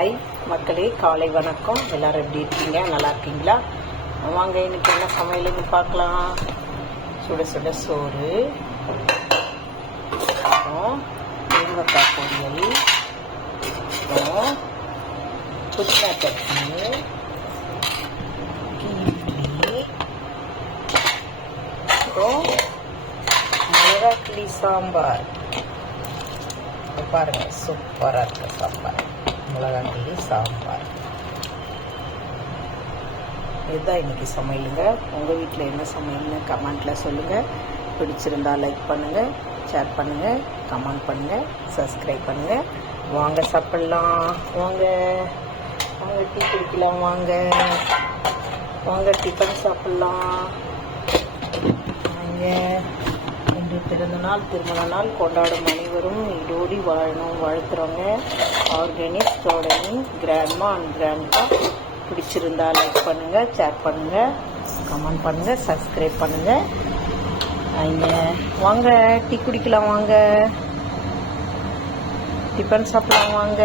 Hi மக்களே, காலை வணக்கம். எல்லோரும் எப்படி இருக்கீங்க? நல்லா இருக்கீங்களா? வாங்க, இன்னைக்கு என்ன சமையல்னு பார்க்கலாம். சுட சுட சோறு, அப்புறம் முருங்கைக்காய் பொரியல், அப்புறம் புதினா சட்னி, இட்லி, அப்புறம் மிளகாய் சாம்பார். பாருங்க, சூப்பராக இருக்க சாம்பார், மிளகாய் சாம்பார். இதுதான் இன்னைக்கு சமையலுங்க. உங்கள் வீட்டில் என்ன சமையல்னு கமெண்ட்டில் சொல்லுங்கள். பிடிச்சிருந்தா லைக் பண்ணுங்கள், ஷேர் பண்ணுங்கள், கமெண்ட் பண்ணுங்கள், சப்ஸ்கிரைப் பண்ணுங்கள். வாங்க சாப்பிட்லாம். வாங்க வாங்க, டீ குடிக்கலாம். வாங்க வாங்க, டிஃபன் சாப்பிட்லாம். வாங்க. இன்று பிறந்த நாள், திருமண நாள் கொண்டாடும் அனைவரும் இதோடி வாழணும் வாழ்த்துறவங்க. Organic gardening grandma and grandpa. பிடிச்சிருந்தா லைக் பண்ணுங்கள், ஷேர் பண்ணுங்கள், கமெண்ட் பண்ணுங்கள், சப்ஸ்கிரைப் பண்ணுங்கள். வாங்க, டீ குடிக்கலாம். வாங்க, டிஃபன் சாப்பிடலாம். வாங்க.